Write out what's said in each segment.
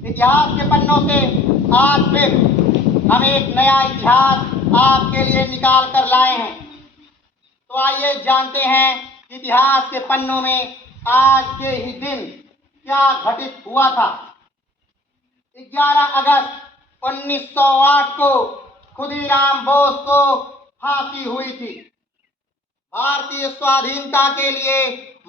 इतिहास के पन्नों से आज फिर हम एक नया इतिहास आपके लिए निकाल कर लाए हैं। तो आइए जानते हैं इतिहास के पन्नों में आज के ही दिन क्या घटित हुआ था। 11 अगस्त 1908 को खुदीराम बोस को फांसी हुई थी। भारतीय स्वाधीनता के लिए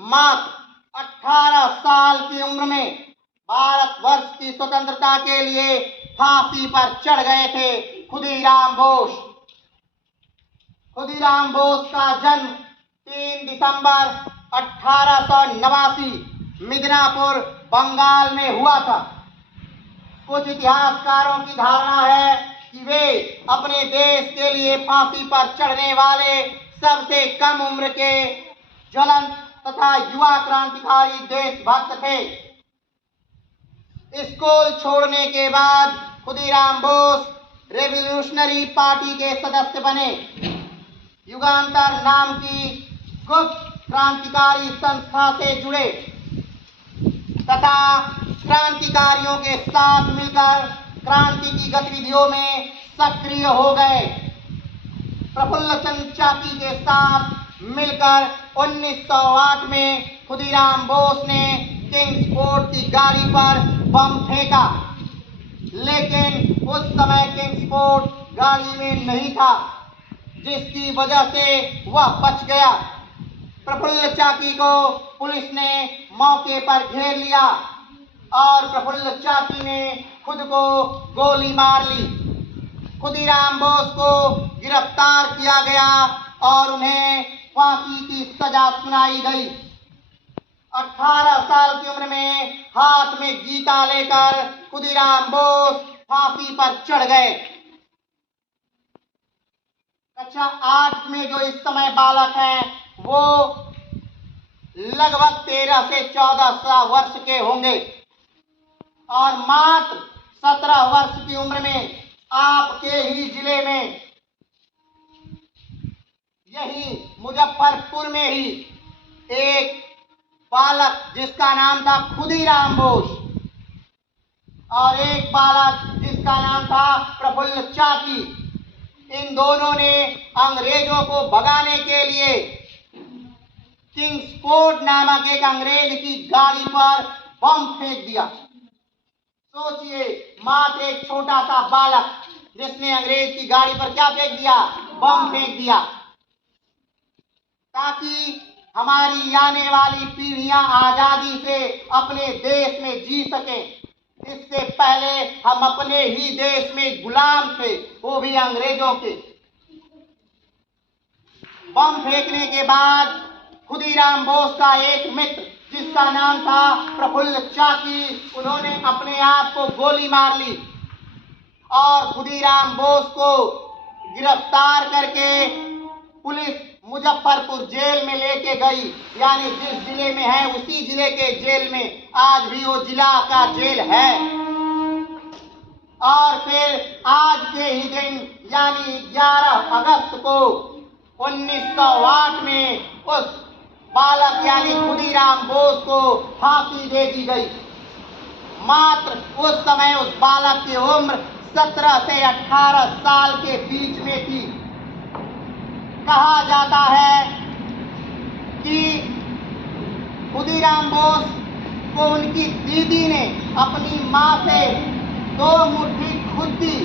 मात्र 18 साल की उम्र में भारतवर्ष की स्वतंत्रता के लिए फांसी पर चढ़ गए थे खुदीराम बोस। खुदीराम बोस का जन्म 3 दिसंबर 1889 मिदनापुर, बंगाल में हुआ था। कुछ इतिहासकारों की धारणा है कि वे अपने देश के लिए फांसी पर चढ़ने वाले सबसे कम उम्र के ज्वलंत तथा युवा क्रांतिकारी देशभक्त थे। स्कूल छोड़ने के बाद खुदीराम बोस रेवोल्यूशनरी पार्टी के सदस्य बने। युगांतर नाम की गुप्त क्रांतिकारी संस्था से जुड़े तथा क्रांतिकारियों के साथ मिलकर क्रांति की गतिविधियों में सक्रिय हो गए। प्रफुल्ल चंद्र चाकी के साथ मिलकर 1908 में खुदीराम बोस ने किंग्सफोर्ड की गाड़ी पर बम फेंका, लेकिन उस समय किंग्सफोर्ड गाड़ी में नहीं था, जिसकी वजह से वह बच गया। प्रफुल्ल चाकी को पुलिस ने मौके पर घेर लिया और प्रफुल्ल चाकी ने खुद को गोली मार ली। खुदीराम बोस को गिरफ्तार किया गया और उन्हें फांसी की सजा सुनाई गई। 18 साल की उम्र में हाथ में गीता लेकर खुदीराम बोस फांसी पर चढ़ गए। कक्षा 8 में जो इस समय बालक हैं वो लगभग 13 से 14 वर्ष के होंगे और मात्र 17 वर्ष की उम्र में आपके ही जिले में, यही मुजफ्फरपुर में ही एक बालक जिसका नाम था खुदीराम बोस और एक बालक जिसका नाम था प्रफुल्ल चाकी, इन दोनों ने अंग्रेजों को भगाने के लिए किंग्सफोर्ड नामक एक अंग्रेज की गाड़ी पर बम फेंक दिया। सोचिए, मात्र एक छोटा सा बालक जिसने अंग्रेज की गाड़ी पर क्या फेंक दिया? बम फेंक दिया, ताकि हमारी आने वाली पीढ़ियां आजादी से अपने देश में जी सकें। इससे पहले हम अपने ही देश में गुलाम थे, वो भी अंग्रेजों के। बम फेंकने के बाद खुदीराम बोस का एक मित्र जिसका नाम था प्रफुल्ल चाकी, उन्होंने अपने आप को गोली मार ली और खुदीराम बोस को गिरफ्तार करके पुलिस मुजफ्फरपुर जेल में लेके गई। यानी जिस जिले में है उसी जिले के जेल में आज भी वो जिला का जेल है। और फिर आज के ही दिन यानी 11 अगस्त को 1908 में उस बालक यानी खुदीराम बोस को फांसी दे दी गई। मात्र उस समय उस बालक की उम्र 17 से 18 साल के बीच में थी। कहा जाता है कि खुदीराम बोस को उनकी दीदी ने अपनी मां से 2 मुट्ठी खुद्दी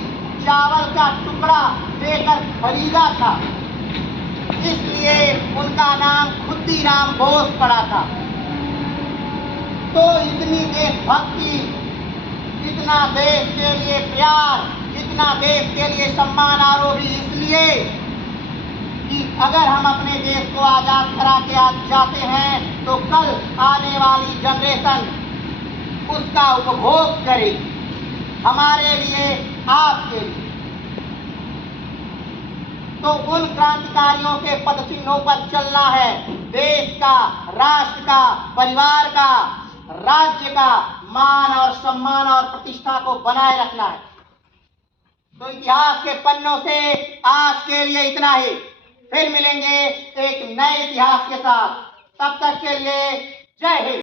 चावल का टुकड़ा देकर खरीदा था, इसलिए उनका नाम खुदीराम बोस पड़ा था। तो इतनी देशभक्ति, इतना देश के लिए प्यार, इतना देश के लिए सम्मान आरोपी इसलिए कि अगर हम अपने देश को आजाद करा के आज जाते हैं तो कल आने वाली जनरेशन उसका उपभोग करेगी, हमारे लिए, आपके लिए। तो उन क्रांतिकारियों के पदचिन्हों पर चलना है। देश का, राष्ट्र का, परिवार का, राज्य का मान और सम्मान और प्रतिष्ठा को बनाए रखना है। तो इतिहास के पन्नों से आज के लिए इतना ही। फिर मिलेंगे एक नए इतिहास के साथ। तब तक के लिए जय हिंद।